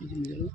你就没了。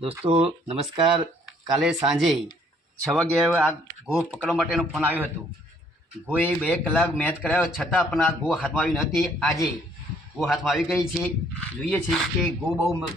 દોસ્તો નમસ્કાર કાલે સાંજે છ વાગે આ ઘો પકડવા માટેનો ફોન આવ્યો હતો ઘોએ બે કલાક મહેનત કરાયો છતાં પણ આ ઘો હાથમાં આવી નહોતી આજે ઘો હાથમાં આવી ગઈ છે। જોઈએ છીએ કે ઘો બહુ મ-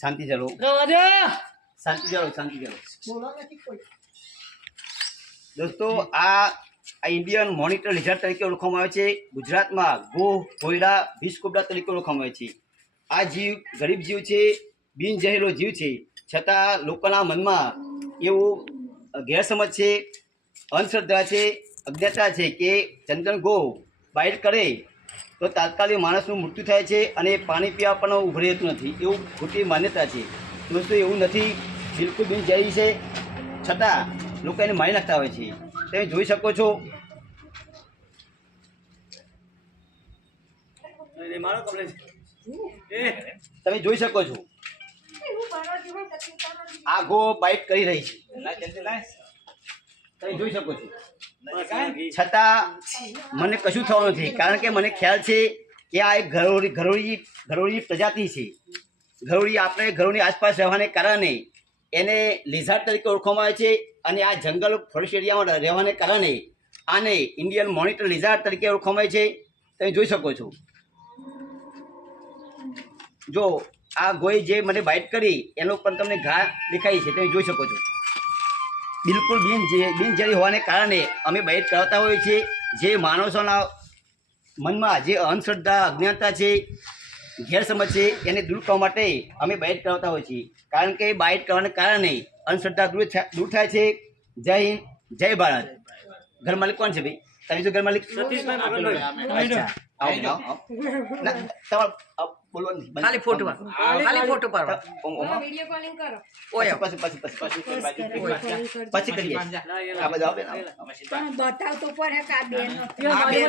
શાંતિ ચાલો શાંતિ ચાલો શાંતિ ચાલો દોસ્તો, આ આ ઇન્ડિયન મોનિટર લિઝાર્ડ તરીકે ઓળખવામાં આવે છે. ગુજરાતમાં ગો, કોયડા ભીસકોબડા તરીકે ઓળખવામાં આવે છે. આ જીવ ગરીબ જીવ છે બિનજહેલો જીવ છે. છતાં લોકોના મનમાં એવું ગેરસમજ છે અંધશ્રદ્ધા છે અજ્ઞાતા છે કે ચંદન ગો બાઇટ કરે તો તાત્કાલિક માણસનું મૃત્યુ થાય છે અને પાણી પીવા પણ ઉભરી રહેતું નથી. એવું ખોટી માન્યતા છે. દોસ્તો એવું નથી. બિલકુલ બિનજહેરી છે. છતાં લોકો એને મારી નાખતા હોય છે. તમે જોઈ શકો છો. તમે જોઈ શકો છો. આ ગો બાઇટ કરી રહી છે. જોઈ શકો છો. છતાં મને કશું થવાનું નથી. કારણ કે મને ખ્યાલ છે કે આ એક ઘરોળી ઘરોળી ઘરોળી પ્રજાતિ છે. ઘરોળી આપણે ઘરોની આસપાસ રહેવાને કારણે એને લિઝાર્ડ તરીકે ઓળખવામાં આવે છે અને આ જંગલ ફોરેસ્ટ એરિયામાં રહેવાને કારણે આને ઇન્ડિયન મોનિટર લિઝાર્ડ તરીકે ઓળખવામાં આવે છે. તમે જોઈ શકો છો. જો આ ગોઈ જે મને બાઇટ કરી, એનો પણ તમને ઘા દેખાય છે, તમે જોઈ શકો છો. બિલકુલ બિન બિનજરી હોવાને કારણે અમે બાઇટ કરાવતા હોઈએ છીએ. જે માણસોના મનમાં જે અંધશ્રદ્ધા, અજ્ઞાનતા છે, ગેરસમજ છે, એને દૂર કરવા માટે અમે બાઇટ કરાવતા હોઈએ છીએ. કારણ કે બાઇટ કરવાને કારણે અંધશ્રદ્ધા દૂર દૂર થાય છે. જય હિન્દ, જય ભારત. ઘર માલિક કોણ છે ભાઈ? તમે જો ઘર માલિક અચ્છા આવો, આવો, આવો. ના, તમારે બોલવાનું ખાલી ફોટો ખાલી ફોટો પાડો. વીડિયો કોલિંગ કરો. ઓય. પછી પછી પછી પછી પછી કરીએ. આ બધા આવે ને, આવો. પણ બતાવતો પડે કે આ બેન આ બેન.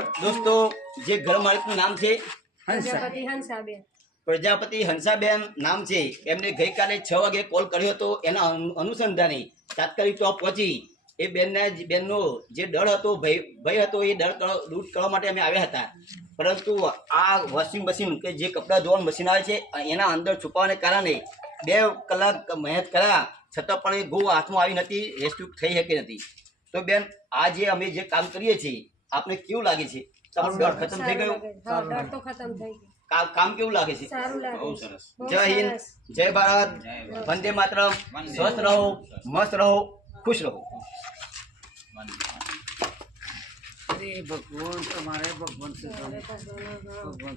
દોસ્તો જે ઘર માલિકનું નામ છે? પ્રજાપતિ હંસાબેન. પ્રજાપતિ હંસાબેન નામ છે. એમને ગઈકાલે છ વાગે કોલ કર્યો હતો. એના અનુ- અનુસંધાને તાત્કાલિક તો પહોંચી. એ બેનના જ- બેનનો જે ડર હતો ભય ભય હતો એ ડર દૂર કરવા માટે અમે આવ્યા હતા. પરંતુ આ વોશિંગ મશીન કે જે કપડાં ધોવાનું મશીન આવે છે એના અંદર છુપાવાને કારણે બે કલાક મહેનત કર્યા છતાં પણ એ ગો હાથમાં આવી નથી રેસ્ક્યુ થઈ શકી નથી. તો બેન આ જે અમે જે કામ કરીએ છીએ આપને કેવું લાગે છે? તમારો ડર ખતમ થઈ ગયો? ડર તો ખતમ થઈ ગયો. કામ કામ કેવું લાગે છે? સારું લાગે. જય હિન્દ જય ભારત વંદે માતરમ સ્વસ્થ રહો મસ્ત રહો ખુશ રહો. અરે ભગવાન તમારે ભગવાન ભગવાન.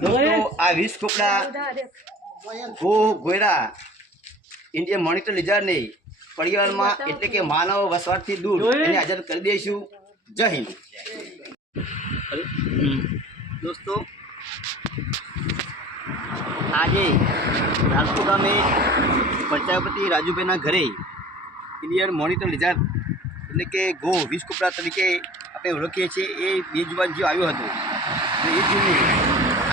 ભૈયા આ વીસ કપડા. ગો ઘોડા ઇન્ડિયન મોનિટર લિઝાર્ડને પરિવારમાં એટલે કે માનવ વસવાટથી દૂર. એને આઝાદ કરી દઈશું. જય હિન્દ. દોસ્તો આજે રાજકોટ ગામે પ્રજાપતિ રાજુભાઈના ઘરે ઇન્ડિયન મોનિટર રિઝર્વ એટલે કે ગો વીસ કુપડા તરીકે આપણે ઓળખીએ છીએ, એ બે જુવાન જીવ આવ્યો હતો. એ જીવને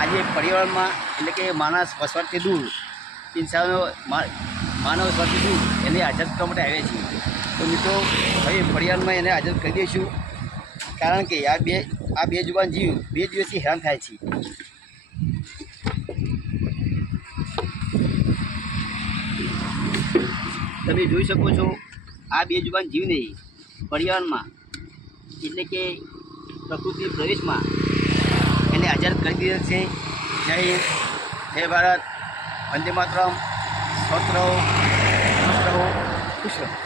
આજે પરિવારમાં એટલે કે માણસ વસવાટથી દૂર, ઇન્સાનો માનવ વસવાટથી દૂર એને આઝાદ કરવા માટે આવ્યા છીએ. તો મિત્રો, હવે પરિવારમાં એને આઝાદ કરી દઈશું. કારણ કે આ બે આ બે જુવાન જીવ બે દિવસથી હેરાન થાય છે. તમે જોઈ શકો છો, આ બે જુબાન જીવને પર્યાવરણમાં એટલે કે પ્રકૃતિ પ્રવેશમાં એને આઝાદ કરી દીધેલ છે. જય હિન્દ, જય ભારત, વંદે માતરમ સ્વત રહો, ખુશ રહો.